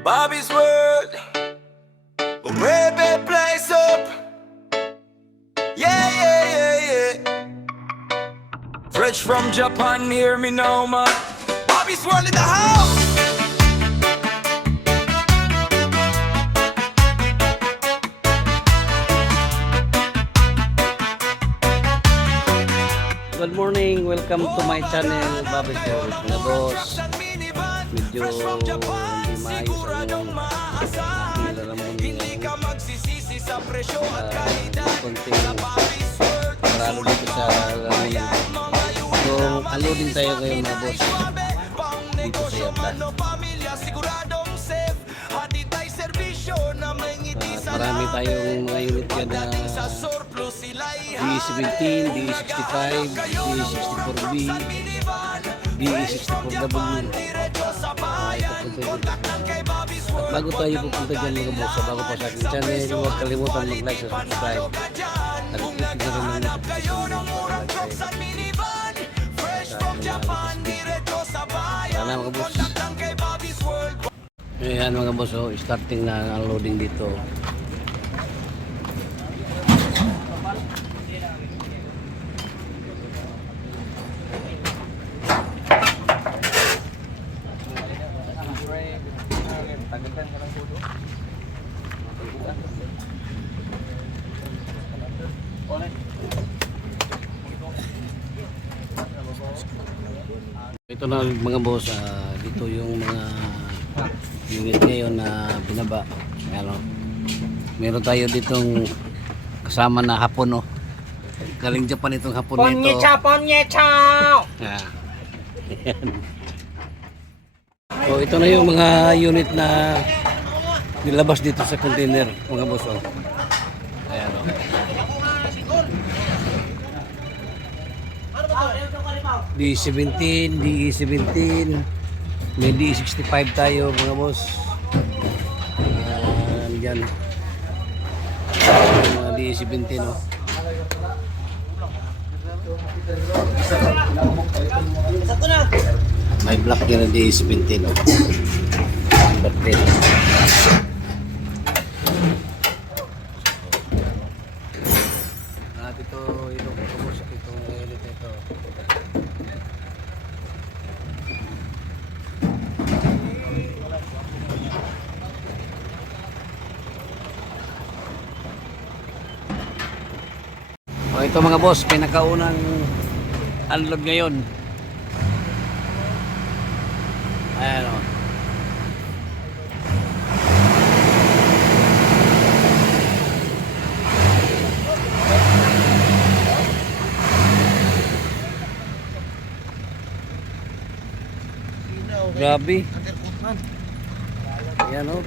Bobby's World, Rebel place up. Yeah, yeah, yeah, yeah. Fresh from Japan, hear me now, man. Bobby's World in the house. Good morning, welcome to my channel, Bobby's World. Mga boss, medyo hindi maayos ang nilalamon konting paralo dito sa lamunan. So, unloading tayo ngayon mga boss dito sa Yabla. Marami tayong mga unit yan na DE17, DE65, DE64B, DE64W. At bago tayo pupunta dyan mga boss, bago pa sa aking channel, huwag kalimutan mag-like at subscribe. At click na rin ang notification sana mga boss. Ayan mga boss, starting na ang unloading dito. Ito na mga boss, dito yung mga unit ngayon na binaba. Ano, meron tayo ditong kasama na hapon, no? Galing Japan itong hapon nito. Ponyecha! So ito na yung mga unit na nilabas dito sa container mga boss. Ayan, oh. DE17, DE17, may DE65 tayo mga boss. Diyan mga DE17, no? May black din na DE17, no? Number 10. Ito yung kumusok itong unit ito. Ito mga boss, pinakaunang unload ngayon. Ayan o. Grabe. Ayan o.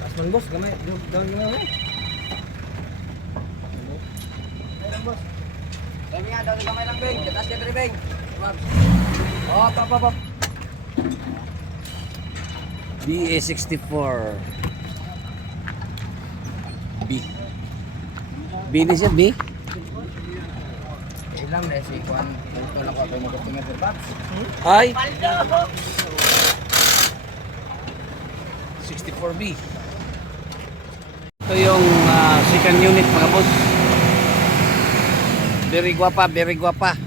Asman boss, gamay. Daw nyo nga. Boss. Kami nga daw gamay lang beng, taas ka diri beng. Oh, pap. BA64. B. B ni siya B. Ilang na si Juan. Ito na ko ang customer box. Ay. 64B. Ito yung second unit mga boss. Very guapa, very guapa.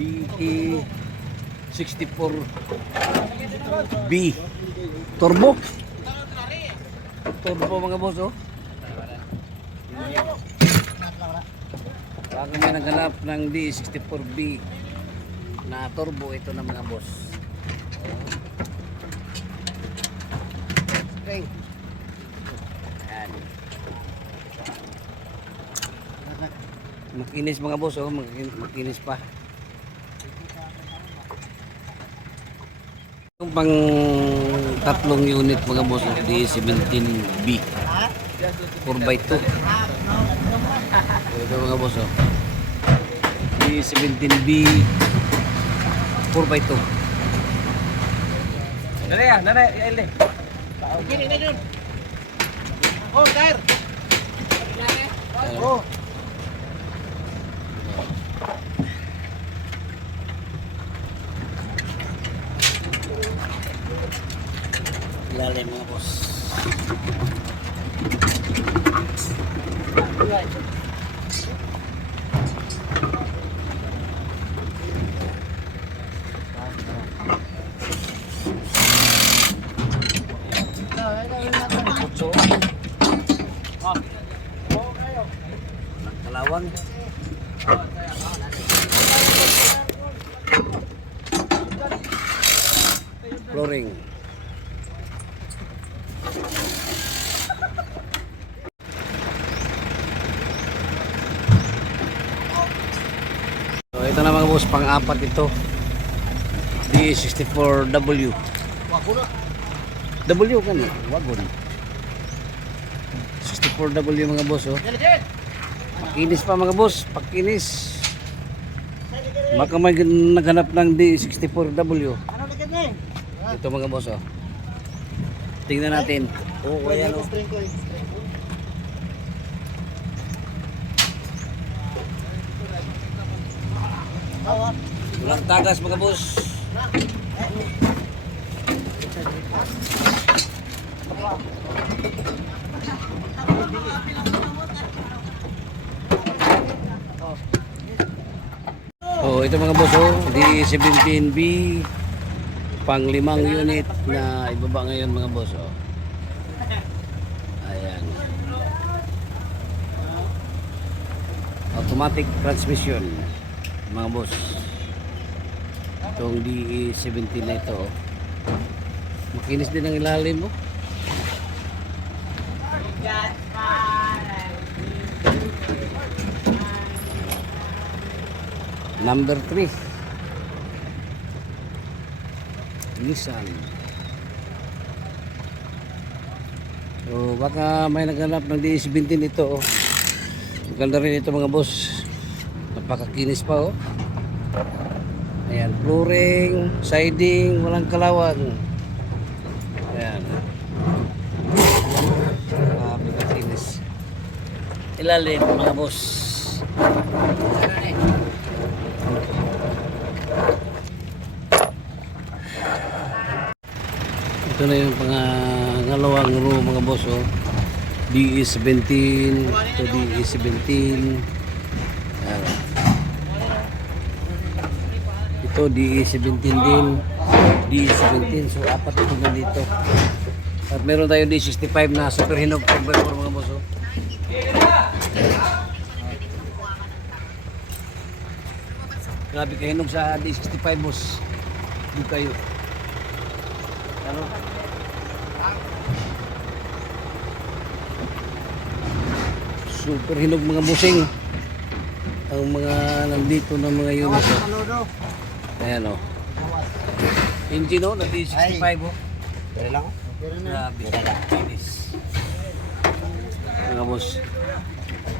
DE64B Turbo. Turbo mga boss, oh. Bago may naghanap ng DE64B na turbo, ito na mga boss. Ayan. Makinis mga boss, oh, makinis pa. Yung pang tatlong unit mga boss, DE17B 4x2. Ito mga boss, oh. DE17B 4x2. Nanay, ele. Gini na dun. Oh, sir. Oh. ilalim mga boss. Putso. Kalawang. Flooring. So ito na mga boss, pang-apat ito. D64W. W kan eh, wagon. 64W mga boss oh. Pakinis pa mga boss, pakinis. Baka may naghanap ng D64W. Ito mga boss oh. Tingnan natin. Oh, ayan oh. Walang tagas mga boss. Oh, ito mga boss oh, D17B pang 5 unit na ibaba ngayon mga boss oh. Ayan. Automatic transmission mga boss. Itong DE17 na ito oh. Makinis din ang ilalim mo. Number 3 Nissan. So baka may naghanap ng DE17 ito oh. Maganda rin ito mga boss. Napakakinis pa oh. Ayan, flooring, siding, walang kalawang. Ayan. Napakakinis. Ilalim mga boss. Ito na yung pangalawang row mga boss oh. DE17, ito DE17. Ayan. Ito DE17 din. DE17, so apat ito na dito. At meron tayo D65 na super hinog 4x4 mga boss oh. Grabe kahinog sa D65 boss. Di kayo. Ano? Super hinog mga busing. Ang mga nandito ng mga unit. Ayan o. Engine o, na D65 o. Pero lang o. Grabe. Finish. Mga boss.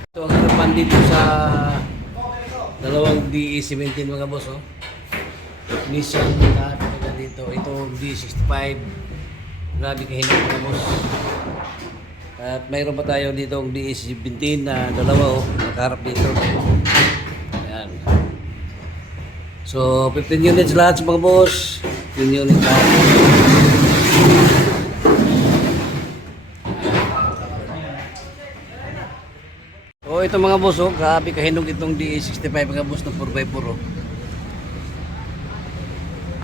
Ito ang harapan dito sa dalawang DE17 mga boss o. Nissan lahat na dito. Ito D65. Grabe kahinog mga boss. At mayroon pa tayo dito ang D17 na dalawa nakaharap dito. Ayan. So 15 units lahat sa mga boss. 15 units lahat. Oh, ito mga boss oh, grabe kahinog itong DE65 mga boss na 4x4 oh.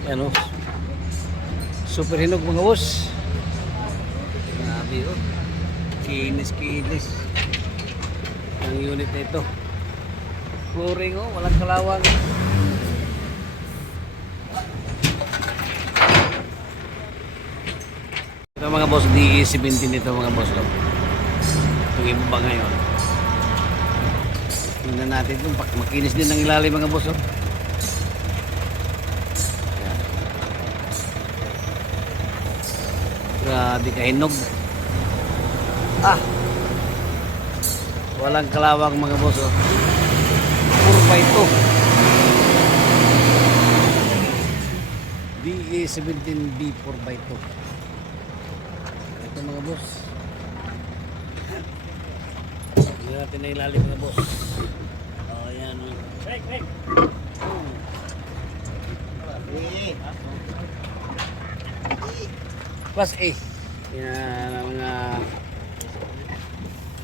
Ayan oh. Super hinog mga boss. Grabe oh. Kinis ang unit na ito. Flooring oh, walang kalawang. Ito mga boss, DE17 ito mga boss oh. Itong ibaba ngayon. Tingnan natin ito, makinis din ang ilalim mga boss oh. Grabe kahinog. Ah, walang kalawang mga boss oh. 4x2 DE17B 4x2. Ito mga boss. Hindi natin na ilalim mga boss. Oh, yan. Plus A. Yan ang mga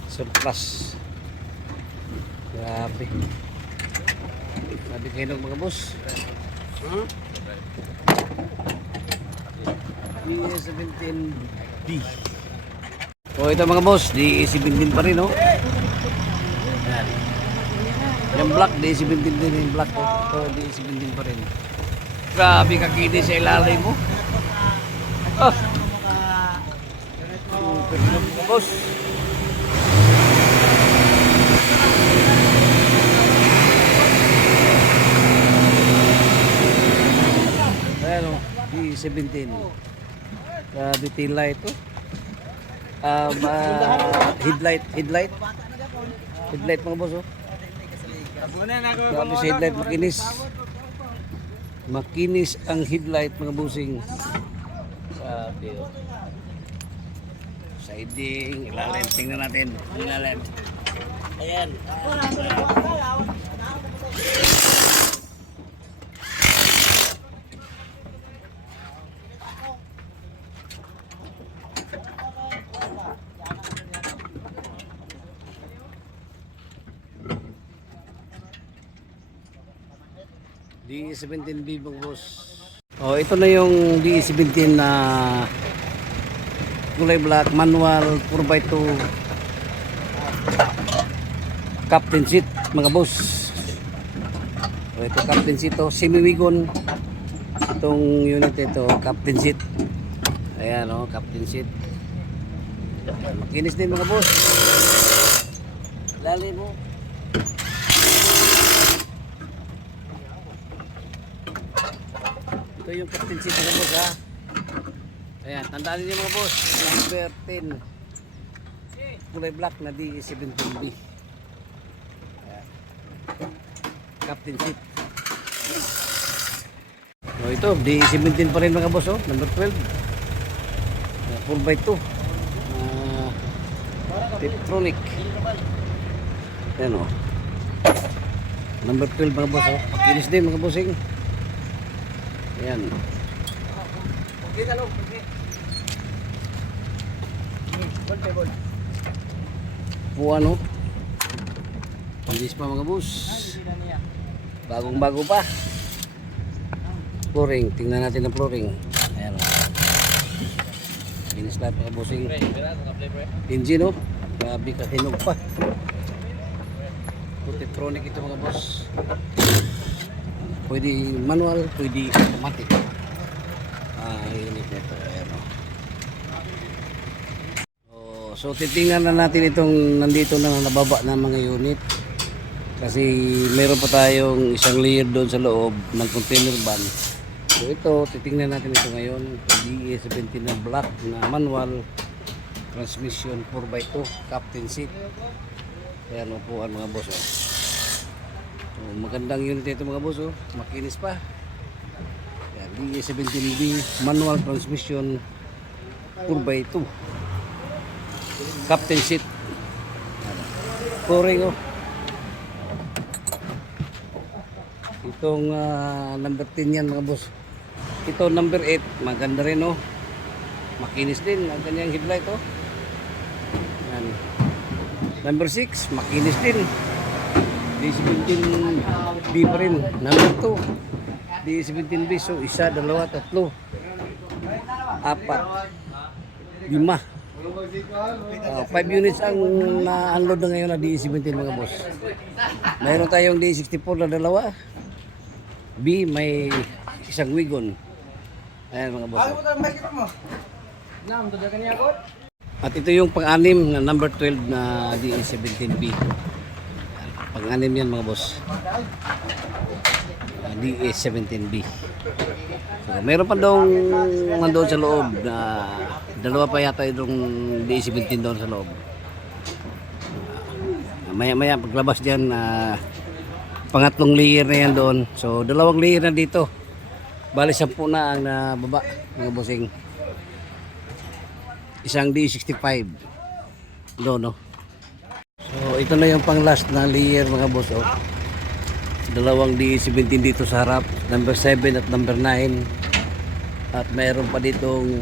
surplus. Grabe. Grabe kayo ng mga boss. Huh? DE17B. So ito mga boss, DE17 pa rin, oh. Yan. Yung black, DE17 din yung black, oh. Ito, DE17 pa rin. Grabe kakini sa ilalim mo. Oh. Super na mga boss. Ayan, oh. DE17. Grabe tail light, oh. Headlight mga boss, oh. Grabe sa headlight, makinis ang headlight mga busing. Grabe, oh. Siding, ilalim, tingnan natin ilalim. Ayan. DE17B mga boss. Oh, ito na yung DE17 na kulay black, manual 4x2 captain seat mga boss. Oh, ito captain seat to, semi-wagon. Itong unit ito, captain seat. Ayan, oh, captain seat. Makinis din mga boss. Lalim mo. Ito yung captain seat mga boss, ha. Ayan, tandaan niyo mga boss, number 10 kulay black na DE17B. Ayan. Captain seat. So ito, DE17 pa rin mga boss, oh, number 12. 4x2 Tiptronic. Ayan, oh, number 12 mga boss, oh. Pakinis din mga bossing. Ayan. Ano? Bilis pa mga boss. Bagong bago pa. Flooring, tingnan natin ang flooring. Ayan, oh. Bilis lahat mga bossing. Engine, oh. Grabe ka, hinog pa. Tiptronic ito mga boss. Pwede manual, pwede automatic. Unit nito. Ayan, oh. So titingnan na natin itong nandito na nababa na mga unit. Kasi meron pa tayong isang layer doon sa loob ng container van. So ito, titingnan natin ito ngayon. DE17 na black na manual transmission 4x2 captain seat. Ayan, upuan mga boss, oh. So, magandang unit ito mga boss, oh. Makinis pa. Ayan, DE17B manual transmission 4x2 captain seat. Flooring, oh. Itong number 10 yan mga boss. Ito number 8, maganda rin, oh. Makinis din ang kanyang headlight, oh. Ayan. Number 6, makinis din. DE17B pa rin. Number 2, DE17B. So, 1, 2, 3, 4, 5. 5 units ang na-unload na ngayon na DE17 mga boss. Mayroon tayong DE64 na dalawa. B, may isang wagon. Ayan mga boss. At ito yung pang-anim na number 12 na DE17B. Pang-anim yan mga boss. DE17B. So, meron pa daw nandoon sa loob na dalawa pa yata itong DE17 doon sa loob. Maya-maya paglabas dyan, pangatlong layer na yan doon. So, dalawang layer na dito. Bali 10 na ang nababa mga bossing. Isang D65 doon, no. So ito na yung pang last na layer mga boss, oh. Dalawang D17 dito sa harap, number 7 at number 9. At mayroon pa ditong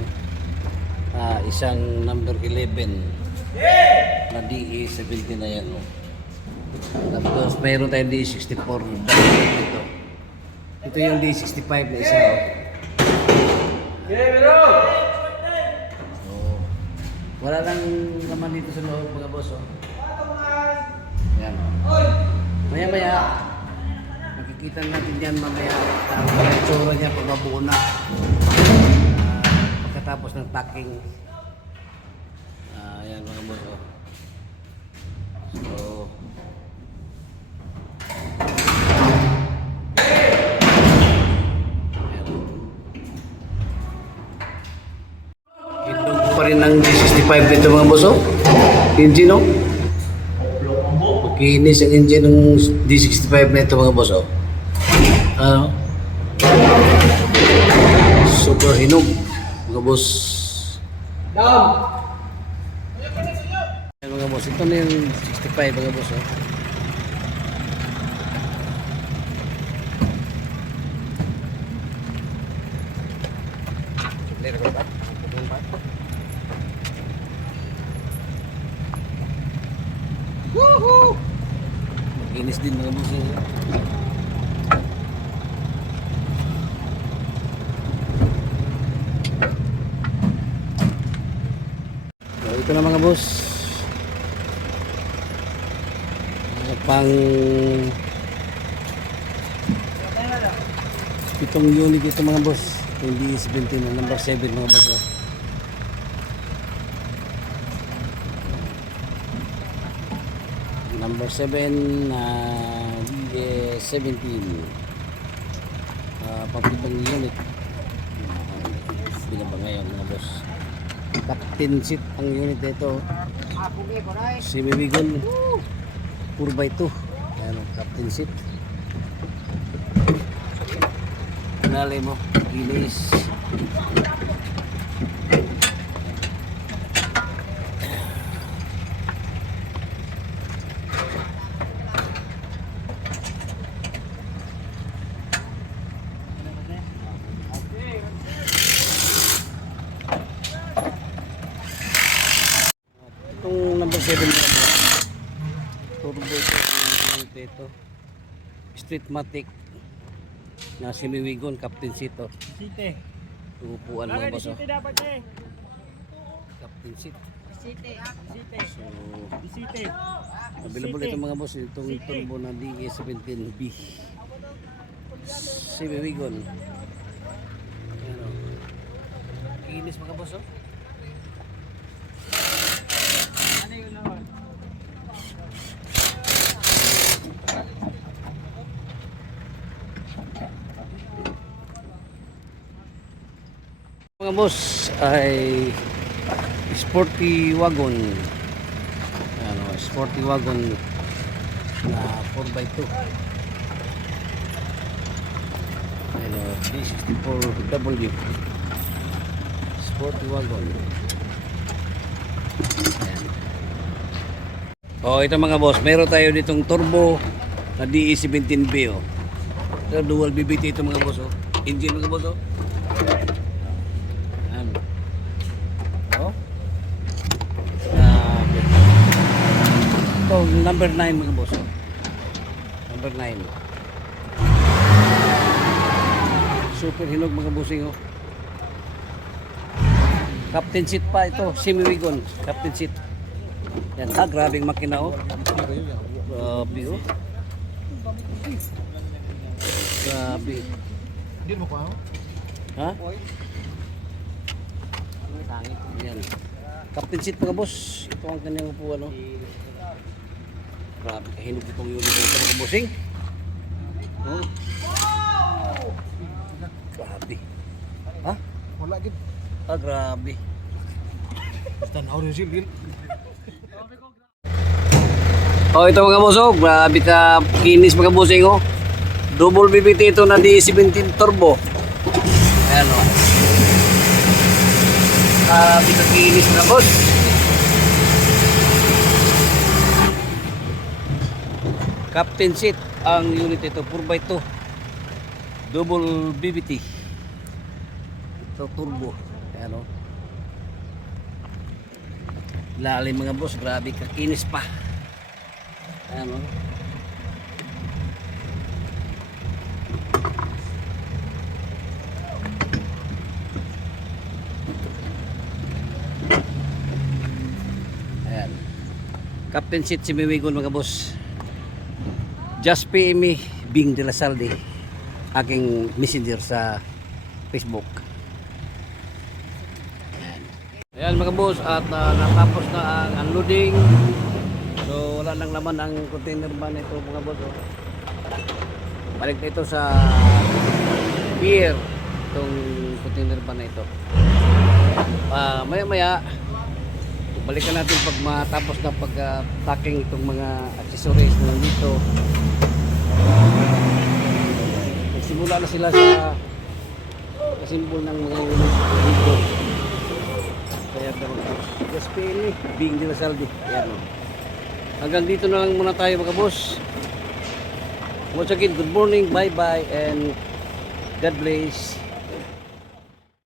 isang number 11 na DE17 na yan. Oh. Tapos mayroon tayong D64 dito. Ito yung D65 na isa. Oh. So, wala lang naman dito sa loob mga boss. Oh. Yan. Oh. Maya-maya, makikita natin yan mamaya. Ang tsura niya pag mabuo na. Pagkatapos ng packing. Ayan mga boss. Oh. So, pa rin ng D65 dito mga boss. Oh. Engine, no? Kinis ang engine ng D65 na ito mga boss. Oh. Super hinog mga boss. Ayan mga boss, ito na yung 65 mga boss. Oh. Woohoo! Makinis din mga boss. So, ito na mga boss. Pang pitong unit ito mga boss. Hindi 17 na number 7 mga boss. Oh. Number 7 na 17 pampitong unit binaba ngayon mga boss. Captain seat ang unit nito. Si Bibigon 4x2. Ayan, captain seat. Nalay mo gilis. Itong number 7 turbo ito Streetmatic na semi-wagon captain seat. Oh. Site. Upuan mga boss. Oh. Site dapat eh. Captain seat. Site. Site. So, Site. available ito mga boss. Itong turbo na DE17B semi-wagon. Ayan, oh. Inis mga boss. Oh. Ano yun naman? Mga boss ay sporty wagon. Ano, sporty wagon na 4x2. Ano, D64W. Sporty wagon. Ayan. Oh, ito mga boss, meron tayo ditong turbo na DE17B. Oh. Ito, dual BBT ito mga boss. Oh. Engine mga boss. Oh. Ayan. Oh. Ito, number 9 mga boss. Oh. Number 9. Super hinog mga bossing. Oh. Captain seat pa ito, semi-wagon, captain seat. Yan, grabe yung makina. Oh. Grabe. Oh. Grabe. Hindi mo pa. Ha? Yan. Captain seat mga boss. Ito ang kanyang upuan. No? Grabe. Kahinog itong unit ito mga bossing. Oh. Grabe. Ha? Wala gid. Grabe. Basta na orange gid. Oh, ito mga boss. Oh. Grabe ka kinis mga bossing. Oh. Double BBT ito na D17 turbo. Ayan o. Bitakinis na boss. Captain seat ang unit ito. 4x2. Double BBT. Ito turbo. Ayan o. Lalim mga boss, grabe kakinis pa. Ayan o. Ayan. Captain Seat si Miwigon mga boss. Just PM me, Bing de la Salde. Aking messenger sa Facebook. Ayan mga boss, at natapos na ang unloading. So wala nang laman ang container van ito mga boss. Oh. Balik na ito sa pier, itong container van na ito. Maya maya balikan natin pag matapos na pag-packing itong mga accessories na dito. Nagsimula na sila sa kasimbol ng mga dito. Kaya just pay me, Bing de la Salde. Ayan o. Hanggang dito na lang muna tayo mga boss. Once again, good morning, bye bye, and God bless.